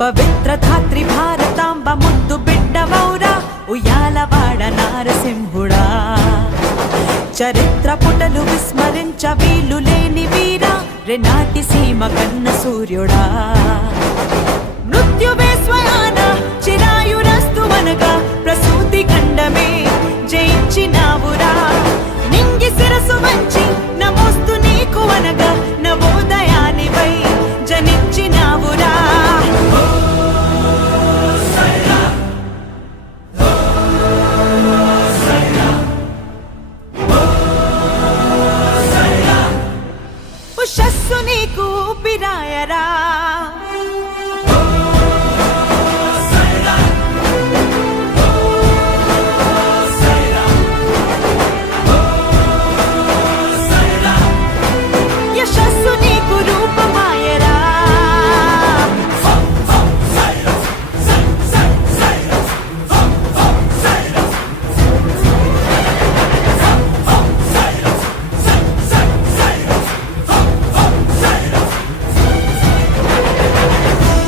పవిత్ర ధాత్రి భారతాంబ ముద్దు బిడ్డవౌరా ఉయ్యాలవాడ నారసింహుడా చరిత్ర పుటలు విస్మరించ వీలు లేని వీరా రెనాటి సీమ కన్న సూర్యుడా మృత్యువే స్వయాన చిరాయురస్తువనగా ప్రసూతి ఖండమే జయించినావురా నింగి శిరసు వంచి నమోస్తు నీకు అనగా నవోదయానివై జనించినావురా ఉషస్సు నీకు ఊపిరాయరా